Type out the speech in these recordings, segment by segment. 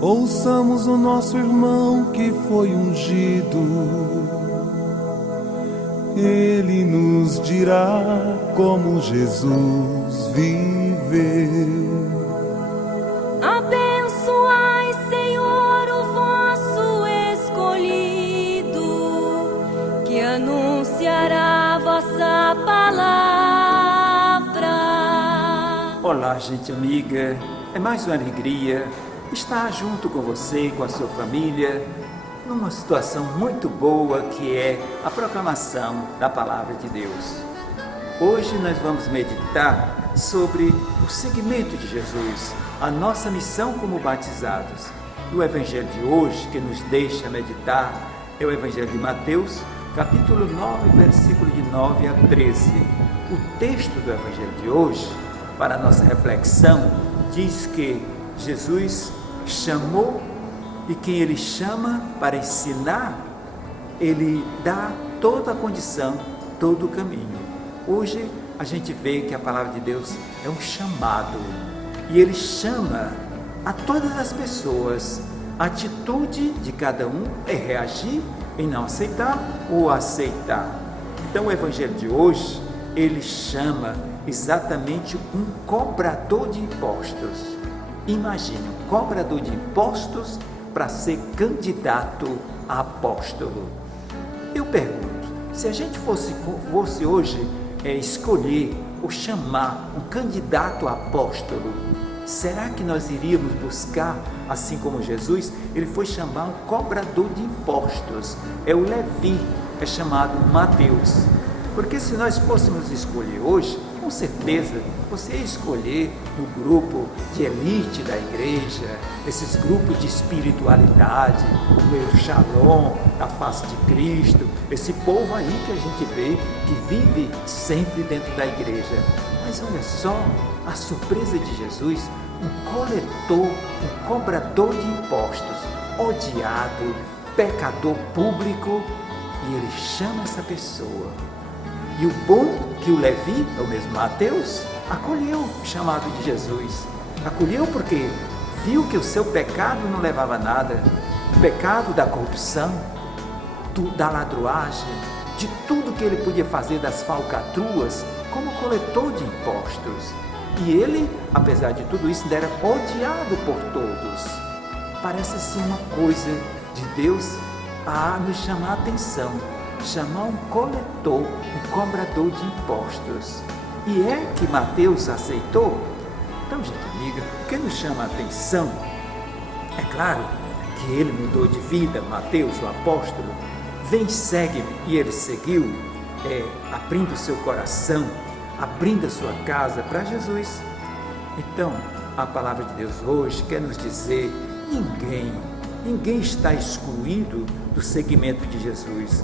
Ouçamos o nosso irmão que foi ungido. Ele nos dirá como Jesus viveu. Abençoai, Senhor, o vosso escolhido, que anunciará a vossa palavra. Olá, gente amiga, é mais uma alegria estar junto com você e com a sua família numa situação muito boa que é a proclamação da Palavra de Deus. Hoje nós vamos meditar sobre o seguimento de Jesus, a nossa missão como batizados. E o Evangelho de hoje que nos deixa meditar é o Evangelho de Mateus, capítulo 9, versículo de 9 a 13. O texto do Evangelho de hoje, para a nossa reflexão, diz que Jesus chamou, e quem ele chama para ensinar, ele dá toda a condição, todo o caminho. Hoje a gente vê que a palavra de Deus é um chamado, e ele chama a todas as pessoas. A atitude de cada um é reagir em não aceitar ou aceitar. Então o Evangelho de hoje, ele chama exatamente um cobrador de impostos. Imagine um cobrador de impostos para ser candidato a apóstolo. Eu pergunto, se a gente fosse hoje escolher ou chamar um candidato a apóstolo, será que nós iríamos buscar, assim como Jesus, ele foi chamar um cobrador de impostos? É o Levi, é chamado Mateus. Porque se nós fôssemos escolher hoje, com certeza você ia escolher no grupo de elite da igreja, esses grupos de espiritualidade, o meio Shalom, a face de Cristo, esse povo aí que a gente vê que vive sempre dentro da igreja. Mas olha só a surpresa de Jesus, um coletor, um cobrador de impostos, odiado, pecador público, e ele chama essa pessoa. E o bom que o Levi, é o mesmo Mateus, acolheu o chamado de Jesus. Acolheu porque viu que o seu pecado não levava a nada. O pecado da corrupção, da ladruagem, de tudo que ele podia fazer, das falcatruas, como coletor de impostos. E ele, apesar de tudo isso, era odiado por todos. Parece assim uma coisa de Deus a nos chamar a atenção. Chamar um coletor, um cobrador de impostos. E é que Mateus aceitou? Então, gente amiga, o que nos chama a atenção, é claro que ele mudou de vida, Mateus, o apóstolo, vem, segue-me, e ele seguiu, abrindo o seu coração, abrindo a sua casa para Jesus. Então, a palavra de Deus hoje quer nos dizer, ninguém está excluído do seguimento de Jesus.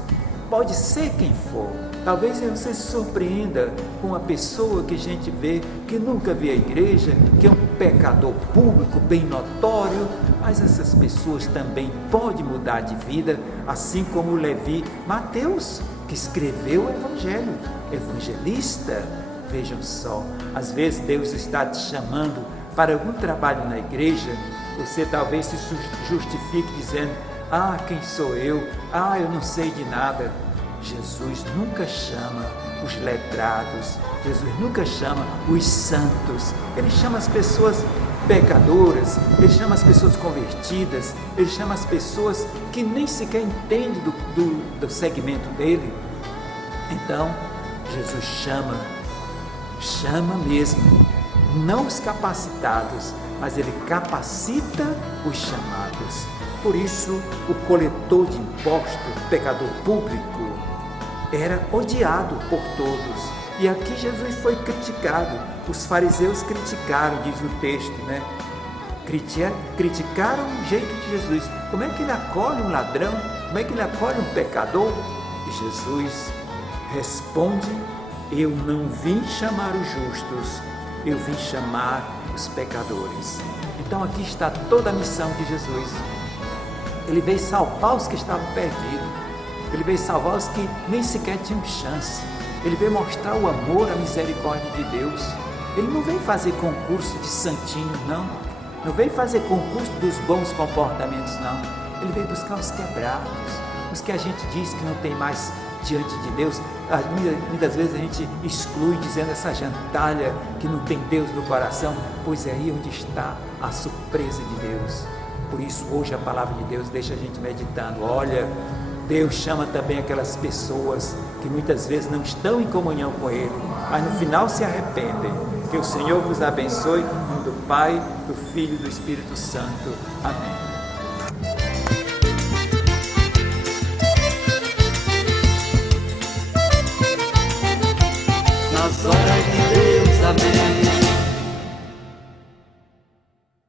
Pode ser quem for. Talvez você se surpreenda com uma pessoa que a gente vê que nunca vê a igreja, que é um pecador público, bem notório, mas essas pessoas também podem mudar de vida, assim como o Levi Mateus, que escreveu o Evangelho, evangelista. Vejam só, às vezes Deus está te chamando para algum trabalho na igreja, você talvez se justifique dizendo, quem sou eu? Eu não sei de nada. Jesus nunca chama os letrados, Jesus nunca chama os santos, ele chama as pessoas pecadoras, ele chama as pessoas convertidas, ele chama as pessoas que nem sequer entendem do segmento dele. Então, Jesus chama mesmo, não os capacitados, mas ele capacita os chamados. Por isso, o coletor de impostos, pecador público, era odiado por todos. E aqui Jesus foi criticado. Os fariseus criticaram, diz o texto, né? Criticaram o jeito de Jesus. Como é que ele acolhe um ladrão? Como é que ele acolhe um pecador? E Jesus responde, eu não vim chamar os justos, eu vim chamar os pecadores. Então aqui está toda a missão de Jesus. Ele veio salvar os que estavam perdidos. Ele veio salvar os que nem sequer tinham chance. Ele veio mostrar o amor, a misericórdia de Deus. Ele não veio fazer concurso de santinho, não. Não veio fazer concurso dos bons comportamentos, não. Ele veio buscar os quebrados, os que a gente diz que não tem mais diante de Deus. Muitas vezes a gente exclui dizendo essa gentalha que não tem Deus no coração, pois é aí onde está a surpresa de Deus. Por isso hoje a palavra de Deus deixa a gente meditando. Olha, Deus chama também aquelas pessoas que muitas vezes não estão em comunhão com Ele, mas no final se arrependem. Que o Senhor vos abençoe, em nome do Pai, do Filho e do Espírito Santo. Amém.